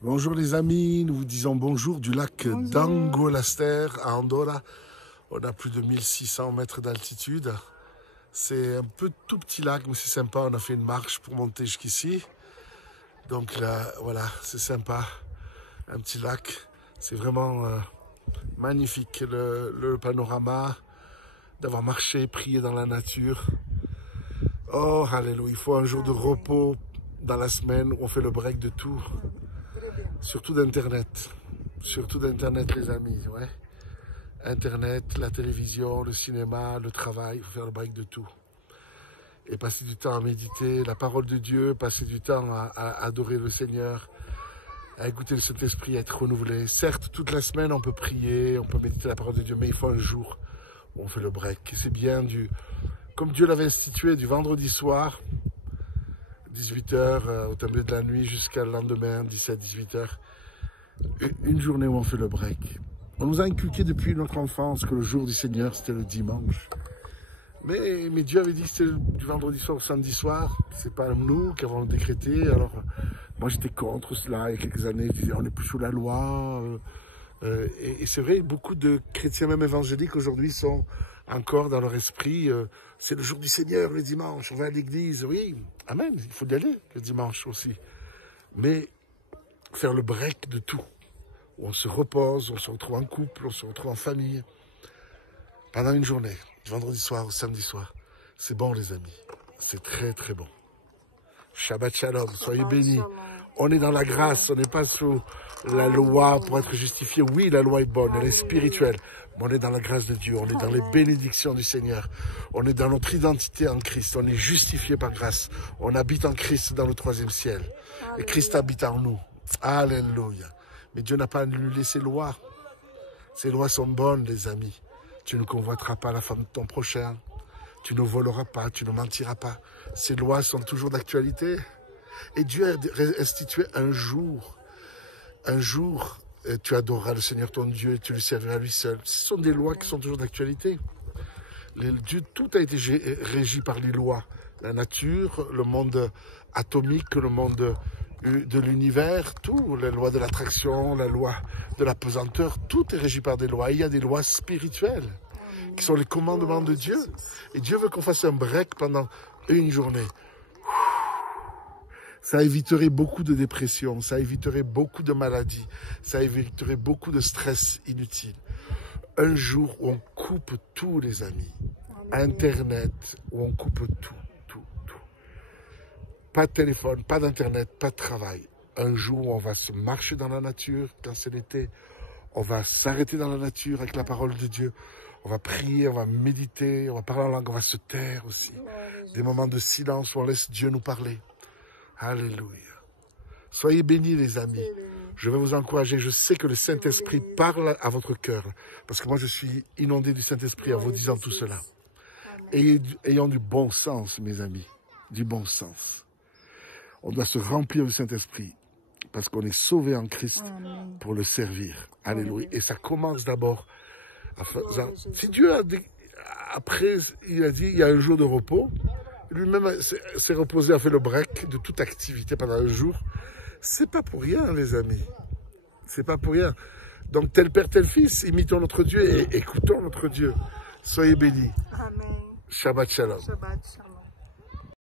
Bonjour les amis, nous vous disons bonjour du lac d'Angolaster à Andorra. On a plus de 1600 mètres d'altitude. C'est un peu tout petit lac, mais c'est sympa. On a fait une marche pour monter jusqu'ici. Donc là, voilà, c'est sympa. Un petit lac. C'est vraiment magnifique le panorama, d'avoir marché, prié dans la nature. Oh, alléluia, il faut un jour de repos dans la semaine où on fait le break de tout. Surtout d'Internet. Surtout d'Internet, les amis. Ouais. Internet, la télévision, le cinéma, le travail. Il faut faire le break de tout. Et passer du temps à méditer la parole de Dieu, passer du temps à adorer le Seigneur, à écouter le Saint-Esprit, à être renouvelé. Certes, toute la semaine, on peut prier, on peut méditer la parole de Dieu, mais il faut un jour où on fait le break. Et c'est bien comme Dieu l'avait institué, du vendredi soir, 18h au tombé de la nuit jusqu'à le lendemain, 17-18h. Une journée où on fait le break. On nous a inculqué depuis notre enfance que le jour du Seigneur, c'était le dimanche. Mais Dieu avait dit que c'était du vendredi soir au samedi soir. C'est pas nous qui avons décrété. Alors, moi, j'étais contre cela il y a quelques années. Je disais, on n'est plus sous la loi. Et c'est vrai, beaucoup de chrétiens, même évangéliques, aujourd'hui, sont encore dans leur esprit. C'est le jour du Seigneur, le dimanche. On va à l'église. Oui, amen. Il faut y aller le dimanche aussi. Mais faire le break de tout. Où on se repose, on se retrouve en couple, on se retrouve en famille. Pendant une journée, du vendredi soir au samedi soir. C'est bon, les amis. C'est très, très bon. Shabbat Shalom, soyez bénis. On est dans la grâce, on n'est pas sous la loi pour être justifié. Oui, la loi est bonne, elle est spirituelle. Mais on est dans la grâce de Dieu, on est dans les bénédictions du Seigneur. On est dans notre identité en Christ, on est justifié par grâce. On habite en Christ dans le troisième ciel. Et Christ habite en nous. Alléluia. Mais Dieu n'a pas annulé ses lois. Ces lois sont bonnes, les amis. Tu ne convoiteras pas la femme de ton prochain. Tu ne voleras pas, tu ne mentiras pas. Ces lois sont toujours d'actualité. Et Dieu a institué un jour, tu adoreras le Seigneur ton Dieu et tu le serviras lui seul. Ce sont des lois qui sont toujours d'actualité. Tout a été régi par les lois. La nature, le monde atomique, le monde de l'univers, tout, la loi de l'attraction, la loi de la pesanteur, tout est régi par des lois. Et il y a des lois spirituelles qui sont les commandements de Dieu. Et Dieu veut qu'on fasse un break pendant une journée. Ça éviterait beaucoup de dépression, ça éviterait beaucoup de maladies, ça éviterait beaucoup de stress inutile. Un jour où on coupe tout, les amis. Internet, où on coupe tout. Pas de téléphone, pas d'internet, pas de travail. Un jour où on va se marcher dans la nature, quand c'est l'été, on va s'arrêter dans la nature avec la parole de Dieu. On va prier, on va méditer, on va parler en langue, on va se taire aussi. Des moments de silence où on laisse Dieu nous parler. Alléluia. Soyez bénis, les amis. Je vais vous encourager. Je sais que le Saint-Esprit parle à votre cœur. Parce que moi, je suis inondé du Saint-Esprit en vous disant tout cela. Et ayons du bon sens, mes amis. Du bon sens. On doit se remplir du Saint-Esprit. Parce qu'on est sauvé en Christ pour le servir. Alléluia. Et ça commence d'abord. Si Dieu a dit, après, il a dit, il y a un jour de repos. Lui-même s'est reposé, a fait le break de toute activité pendant un jour. C'est pas pour rien, les amis. C'est pas pour rien. Donc, tel père, tel fils, imitons notre Dieu et écoutons notre Dieu. Soyez bénis. Amen. Shabbat Shalom. Shabbat Shalom.